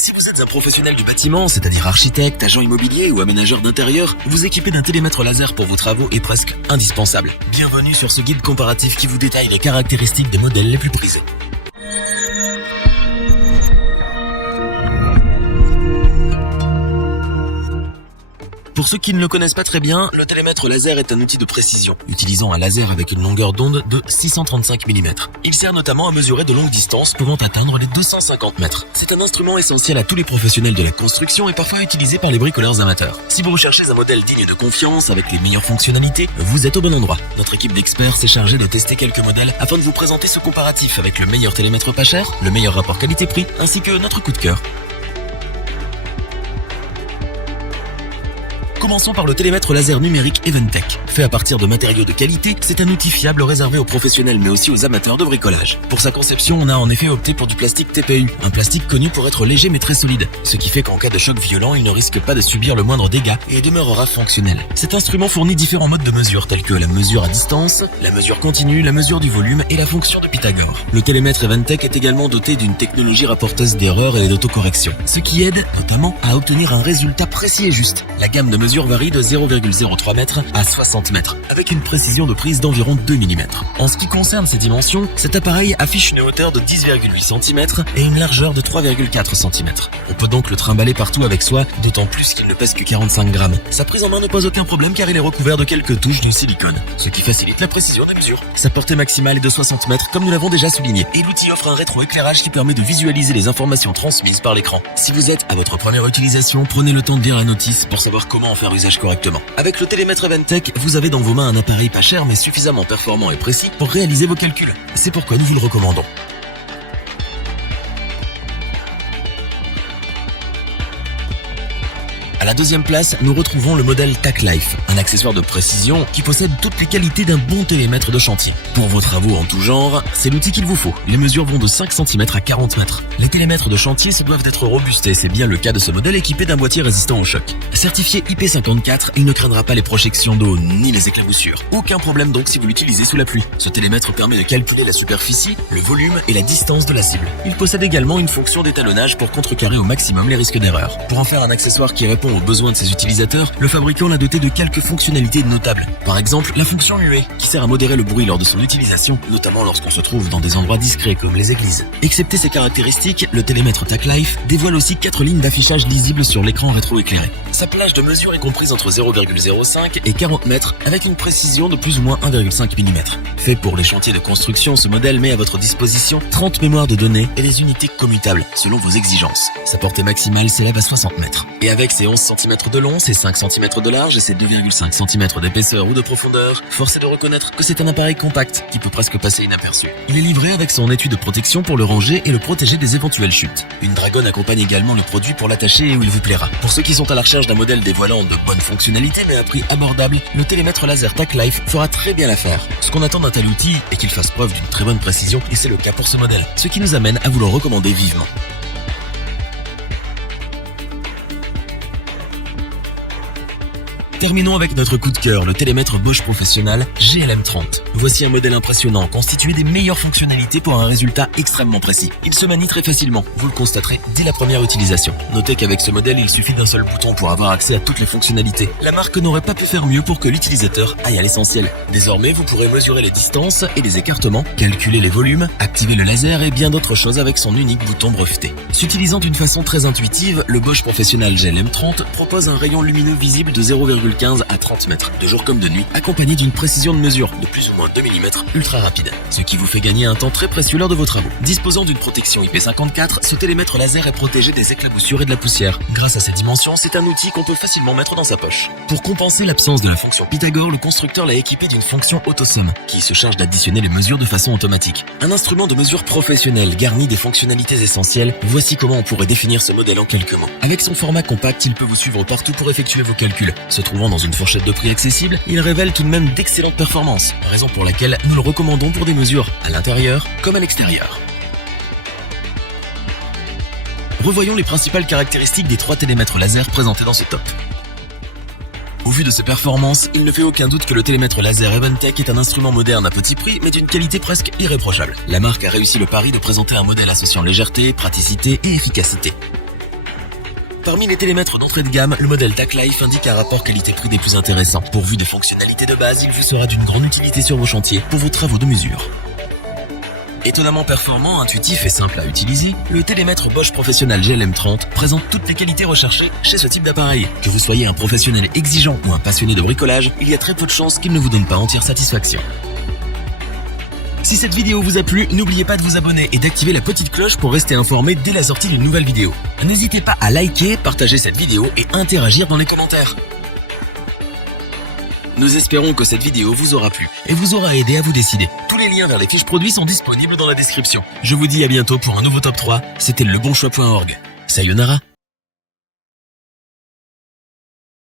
Si vous êtes un professionnel du bâtiment, c'est-à-dire architecte, agent immobilier ou aménageur d'intérieur, vous équiper d'un télémètre laser pour vos travaux est presque indispensable. Bienvenue sur ce guide comparatif qui vous détaille les caractéristiques des modèles les plus prisés. Pour ceux qui ne le connaissent pas très bien, le télémètre laser est un outil de précision, utilisant un laser avec une longueur d'onde de 635 mm. Il sert notamment à mesurer de longues distances pouvant atteindre les 250 mètres. C'est un instrument essentiel à tous les professionnels de la construction et parfois utilisé par les bricoleurs amateurs. Si vous recherchez un modèle digne de confiance avec les meilleures fonctionnalités, vous êtes au bon endroit. Notre équipe d'experts s'est chargée de tester quelques modèles afin de vous présenter ce comparatif avec le meilleur télémètre pas cher, le meilleur rapport qualité-prix, ainsi que notre coup de cœur. Commençons par le télémètre laser numérique Eventech. Fait à partir de matériaux de qualité, c'est un outil fiable réservé aux professionnels mais aussi aux amateurs de bricolage. Pour sa conception, on a en effet opté pour du plastique TPU, un plastique connu pour être léger mais très solide, ce qui fait qu'en cas de choc violent, il ne risque pas de subir le moindre dégât et demeurera fonctionnel. Cet instrument fournit différents modes de mesure tels que la mesure à distance, la mesure continue, la mesure du volume et la fonction de Pythagore. Le télémètre Eventech est également doté d'une technologie rapporteuse d'erreurs et d'autocorrection, ce qui aide notamment à obtenir un résultat précis et juste. La gamme de mesure varie de 0,03 m à 60 mètres, avec une précision de prise d'environ 2 mm. En ce qui concerne ses dimensions, cet appareil affiche une hauteur de 10,8 cm et une largeur de 3,4 cm. On peut donc le trimballer partout avec soi, d'autant plus qu'il ne pèse que 45 grammes. Sa prise en main ne pose aucun problème car il est recouvert de quelques touches de silicone, ce qui facilite la précision des mesures. Sa portée maximale est de 60 mètres comme nous l'avons déjà souligné, et l'outil offre un rétroéclairage qui permet de visualiser les informations transmises par l'écran. Si vous êtes à votre première utilisation, prenez le temps de lire la notice pour savoir comment en faire usage correctement. Avec le télémètre Eventech, vous avez dans vos mains un appareil pas cher mais suffisamment performant et précis pour réaliser vos calculs. C'est pourquoi nous vous le recommandons. À la deuxième place, nous retrouvons le modèle TacLife, un accessoire de précision qui possède toutes les qualités d'un bon télémètre de chantier. Pour vos travaux en tout genre, c'est l'outil qu'il vous faut. Les mesures vont de 5 cm à 40 mètres. Les télémètres de chantier se doivent d'être robustes et c'est bien le cas de ce modèle équipé d'un boîtier résistant au choc. Certifié IP54, il ne craindra pas les projections d'eau ni les éclaboussures. Aucun problème donc si vous l'utilisez sous la pluie. Ce télémètre permet de calculer la superficie, le volume et la distance de la cible. Il possède également une fonction d'étalonnage pour contrecarrer au maximum les risques d'erreur. Pour en faire un accessoire qui répond aux besoins de ses utilisateurs, le fabricant l'a doté de quelques fonctionnalités notables. Par exemple, la fonction muet, qui sert à modérer le bruit lors de son utilisation, notamment lorsqu'on se trouve dans des endroits discrets comme les églises. Excepté ces caractéristiques, le télémètre TacLife dévoile aussi 4 lignes d'affichage lisibles sur l'écran rétroéclairé. Sa plage de mesure est comprise entre 0,05 et 40 mètres, avec une précision de plus ou moins 1,5 mm. Fait pour les chantiers de construction, ce modèle met à votre disposition 30 mémoires de données et des unités commutables, selon vos exigences. Sa portée maximale s'élève à 60 mètres. Et avec ses 11 cm de long, ses 5 cm de large et ses 2,5 cm d'épaisseur ou de profondeur, force est de reconnaître que c'est un appareil compact qui peut presque passer inaperçu. Il est livré avec son étui de protection pour le ranger et le protéger des éventuelles chutes. Une dragonne accompagne également le produit pour l'attacher où il vous plaira. Pour ceux qui sont à la recherche d'un modèle dévoilant de bonnes fonctionnalités mais à prix abordable, le télémètre laser TacLife fera très bien l'affaire. Ce qu'on attend d'un tel outil est qu'il fasse preuve d'une très bonne précision et c'est le cas pour ce modèle, ce qui nous amène à vous le recommander vivement. Terminons avec notre coup de cœur, le télémètre Bosch Professionnal GLM30. Voici un modèle impressionnant, constitué des meilleures fonctionnalités pour un résultat extrêmement précis. Il se manie très facilement, vous le constaterez dès la première utilisation. Notez qu'avec ce modèle, il suffit d'un seul bouton pour avoir accès à toutes les fonctionnalités. La marque n'aurait pas pu faire mieux pour que l'utilisateur aille à l'essentiel. Désormais, vous pourrez mesurer les distances et les écartements, calculer les volumes, activer le laser et bien d'autres choses avec son unique bouton breveté. S'utilisant d'une façon très intuitive, le Bosch Professionnal GLM30 propose un rayon lumineux visible de 0,15 à 30 mètres, de jour comme de nuit, accompagné d'une précision de mesure de plus ou moins 2 mm ultra rapide, ce qui vous fait gagner un temps très précieux lors de vos travaux. Disposant d'une protection IP54, ce télémètre laser est protégé des éclaboussures et de la poussière. Grâce à ses dimensions, c'est un outil qu'on peut facilement mettre dans sa poche. Pour compenser l'absence de la fonction Pythagore, le constructeur l'a équipé d'une fonction autosomme, qui se charge d'additionner les mesures de façon automatique. Un instrument de mesure professionnel garni des fonctionnalités essentielles, voici comment on pourrait définir ce modèle en quelques mots. Avec son format compact, il peut vous suivre partout pour effectuer vos calculs. Se trouvant dans une fourchette de prix accessible, il révèle tout de même d'excellentes performances, raison pour laquelle nous le recommandons pour des mesures à l'intérieur comme à l'extérieur. Revoyons les principales caractéristiques des 3 télémètres laser présentés dans ce top. Au vu de ses performances, il ne fait aucun doute que le télémètre laser Eventech est un instrument moderne à petit prix, mais d'une qualité presque irréprochable. La marque a réussi le pari de présenter un modèle associant légèreté, praticité et efficacité. Parmi les télémètres d'entrée de gamme, le modèle TAC-Life indique un rapport qualité-prix des plus intéressants. Pourvu de fonctionnalités de base, il vous sera d'une grande utilité sur vos chantiers pour vos travaux de mesure. Étonnamment performant, intuitif et simple à utiliser, le télémètre Bosch Professionnel GLM30 présente toutes les qualités recherchées chez ce type d'appareil. Que vous soyez un professionnel exigeant ou un passionné de bricolage, il y a très peu de chances qu'il ne vous donne pas entière satisfaction. Si cette vidéo vous a plu, n'oubliez pas de vous abonner et d'activer la petite cloche pour rester informé dès la sortie d'une nouvelle vidéo. N'hésitez pas à liker, partager cette vidéo et interagir dans les commentaires. Nous espérons que cette vidéo vous aura plu et vous aura aidé à vous décider. Tous les liens vers les fiches produits sont disponibles dans la description. Je vous dis à bientôt pour un nouveau top 3. C'était lebonchoix.org. Sayonara.